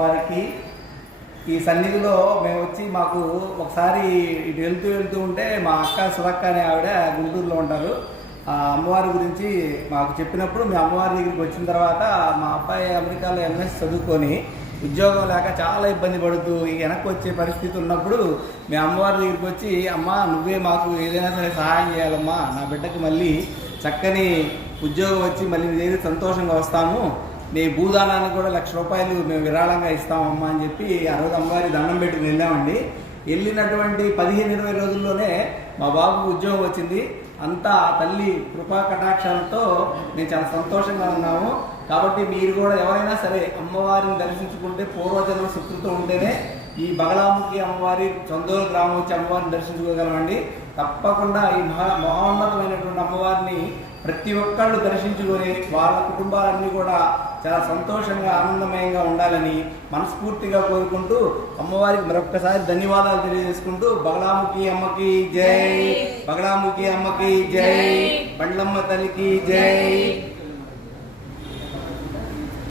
వారికి ఈ సన్నిధిలో మేము వచ్చి మాకు ఒకసారి ఇటు వెళ్తూ వెళ్తూ ఉంటే మా అక్క సురక్క అనే ఆవిడ గుంటూరులో ఉంటారు. ఆ అమ్మవారి గురించి మాకు చెప్పినప్పుడు మీ అమ్మవారి దగ్గరికి వచ్చిన తర్వాత మా అబ్బాయి అమెరికాలో ఎంఎస్ చదువుకొని ఉద్యోగం లేక చాలా ఇబ్బంది పడుతూ వెనక్కి వచ్చే పరిస్థితి ఉన్నప్పుడు మీ అమ్మవారి దగ్గరికి వచ్చి అమ్మ నువ్వే మాకు ఏదైనా సరే సహాయం చేయాలమ్మా. నా బిడ్డకి మళ్ళీ చక్కని ఉద్యోగం వచ్చి మళ్ళీ మీ సంతోషంగా వస్తాము నీ భూదానానికి కూడా లక్ష రూపాయలు మేము విరాళంగా ఇస్తామమ్మా అని చెప్పి ఆ రోజు అమ్మవారి దండం పెట్టుకుని వెళ్ళామండి. వెళ్ళినటువంటి పదిహేను ఇరవై రోజుల్లోనే మా బాబు ఉద్యోగం వచ్చింది. అంతా తల్లి కృపా కటాక్షాలతో మేము చాలా సంతోషంగా ఉన్నాము. కాబట్టి మీరు కూడా ఎవరైనా సరే అమ్మవారిని దర్శించుకుంటే పూర్వజన్మ సుకృతం ఉంటేనే ఈ బగలాముఖి అమ్మవారి చందోలు గ్రామం వచ్చి అమ్మవారిని దర్శించుకోగలమండి. తప్పకుండా ఈ మహా మహోన్నతమైనటువంటి అమ్మవారిని ప్రతి ఒక్కళ్ళు దర్శించుకొని వాళ్ళ కుటుంబాలన్నీ కూడా చాలా సంతోషంగా ఆనందమయంగా ఉండాలని మనస్ఫూర్తిగా కోరుకుంటూ అమ్మవారికి మరొక్కసారి ధన్యవాదాలు తెలియజేసుకుంటూ బగలాముఖి అమ్మకి జై బగలాముఖి అమ్మకి జై. బండ్లమ్మ తల్లికి జై.